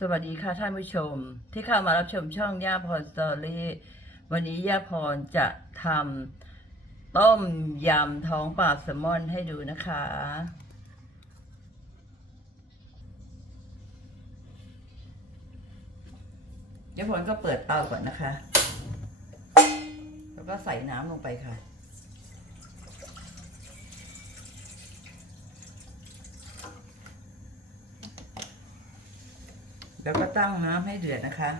สวัสดีค่ะท่านผู้ชม ที่เข้ามารับชมช่องย่าพรสตอรี่วันนี้ย่าพรจะทำต้มยำท้องปลาแซลมอนให้ดูนะคะ ย่าพรก็เปิดเตาก่อนนะคะ แล้วก็ใส่น้ำลงไปค่ะ แล้วก็ตั้งน้ำให้เดือดนะคะ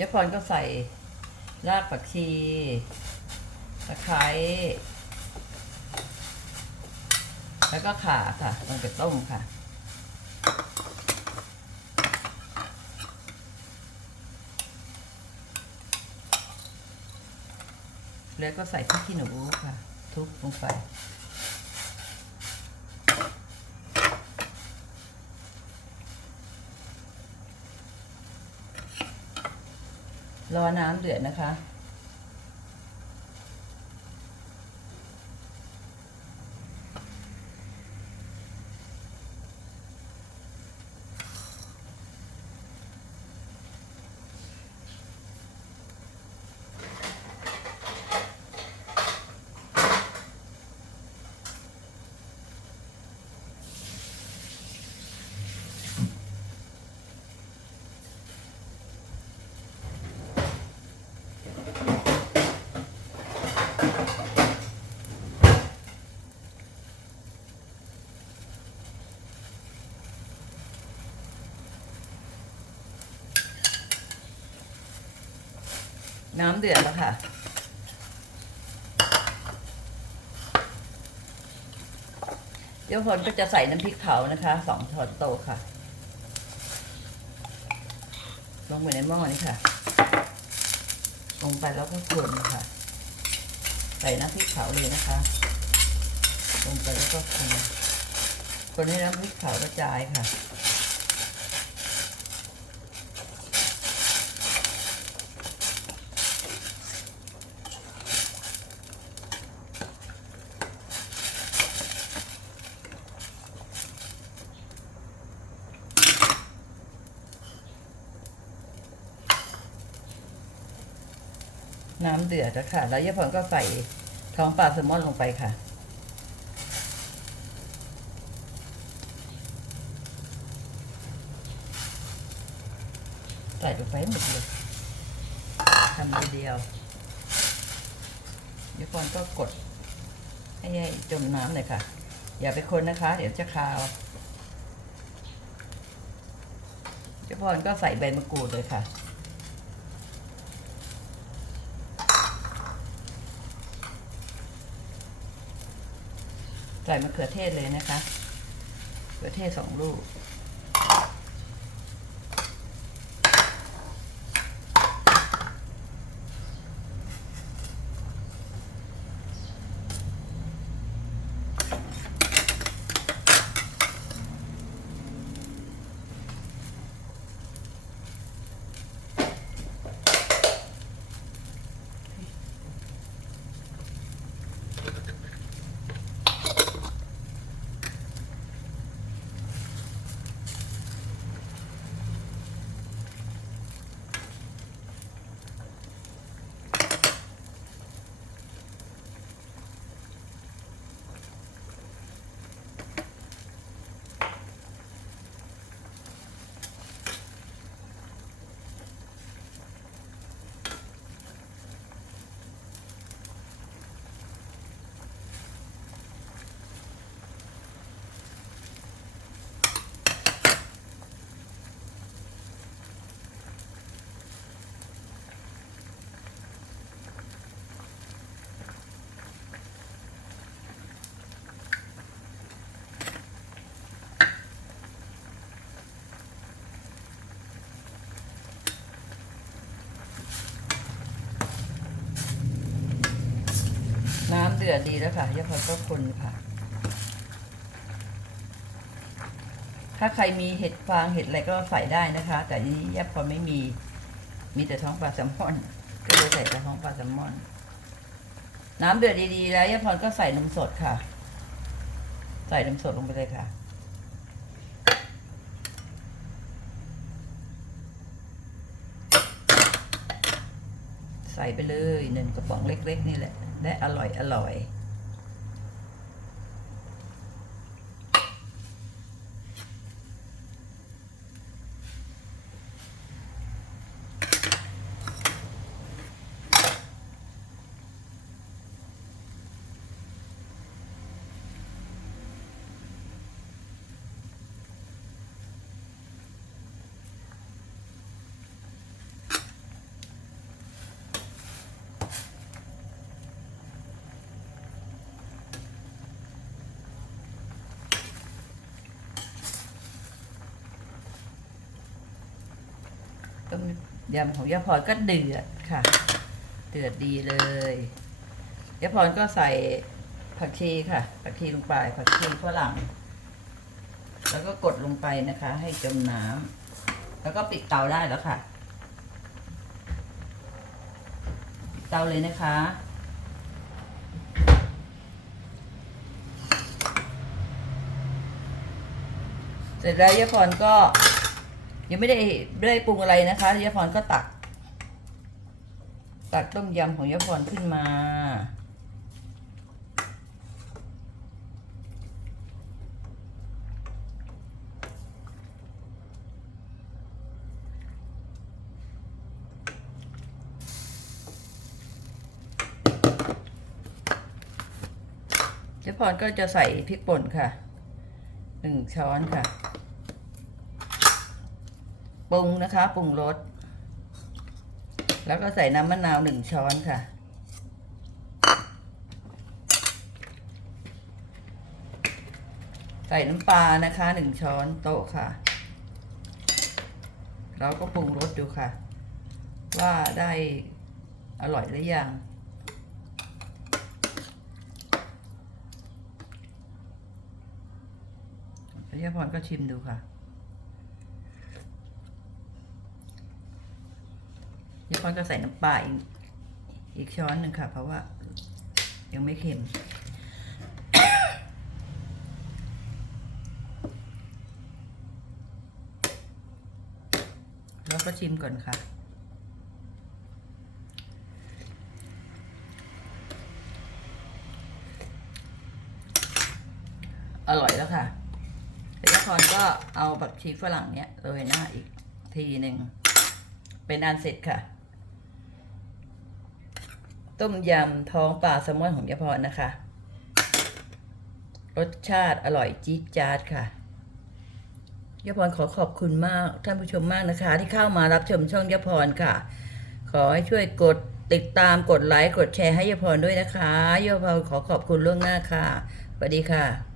ยพรก็ใส่รากผักชีตะไคร้แล้วก็ข่าค่ะลงไปต้มค่ะ แล้วก็ใส่พริกขี้หนูค่ะ ทุบลงไป รอน้ำเดือดนะคะ น้ำเดือดแล้วค่ะเดี๋ยวพลก็จะใส่น้ำพริกเผานะคะสองช้อนโต๊ะค่ะ ลงไปในหม้อนี้ค่ะ ลงไปแล้วก็คนค่ะ ใส่น้ำพริกเผาเลยนะคะ ลงไปแล้วก็คนคนให้น้ำพริกเผากระจายค่ะ น้ำเดือดแล้วค่ะ แล้วยายพรก็ใส่ท้องปลาแซลมอนลงไปค่ะ ใส่ลงไปหมดเลยทำทีเดียวยายพรก็กด ให้จมน้ำเลยค่ะ อย่าไปคนนะคะ เดี๋ยวจะคาวยายพรก็ใส่ใบมะกรูดเลยค่ะ ใส่มะเขือเทศเลยนะคะมะเขือเทศสองลูก น้ำเดือดดีแล้วค่ะยาพรก็คนค่ะ ถ้าใครมีเห็ดฟางเห็ดอะไรก็ใส่ได้นะคะ แต่นี้ยาพรไม่มี มีแต่ท้องปลาแซลมอน ก็เลยใส่แต่ท้องปลาแซลมอน น้ำเดือดดีๆ แล้วยาพรก็ใส่นมสดค่ะ ใส่นมสดลงไปเลยค่ะใส่ไปเลยหนึ่งกระป๋องเล็ก ๆ นี่แหละ ได้อร่อยอร่อย ต้มยำของยาพรก็เดือดค่ะ เดือดดีเลยยาพรก็ใส่ผักชีค่ะ ผักชีลงไป ผักชีฝรั่ง แล้วก็กดลงไปนะคะ ให้จมน้ำแล้วก็ปิดเตาได้แล้วค่ะ ปิดเตาเลยนะคะเสร็จแล้วยาพรก็ ยังไม่ได้ได้ปรุงอะไรนะคะยาพรก็ตัก ตักต้มยำของยาพรขึ้นมายาพรก็จะใส่พริกป่นค่ะหนึ่งช้อนค่ะ ปรุงนะคะปรุงรสแล้วก็ใส่น้ำมะนาวหนึ่งช้อนค่ะ ใส่น้ำปลานะคะหนึ่งช้อนโต๊ะค่ะ เราก็ปรุงรสดูค่ะ ว่าได้อร่อยหรือยังพี่พรก็ชิมดูค่ะ ยายก็ใส่น้ำปลาอีกอีกช้อนหนึ่งค่ะ เพราะว่ายังไม่เค็ม แล้วก็ชิมก่อนค่ะอร่อยแล้วค่ะแต่ยายพรก็เอาบักชีฝรั่งเนี้ยโรยหน้าอีกทีหนึ่ง เป็นอันเสร็จค่ะ ต้มยำท้องปลาแซลมอนของยาพรนะคะ รสชาติอร่อยจี๊ดจ๊าดค่ะยาพรขอขอบคุณมากท่านผู้ชมมากนะคะ ที่เข้ามารับชมช่องยาพรค่ะ ขอให้ช่วยกดติดตามกดไลค์กดแชร์ให้ยาพรด้วยนะคะยาพรขอขอบคุณล่วงหน้าค่ะสวัสดีค่ะ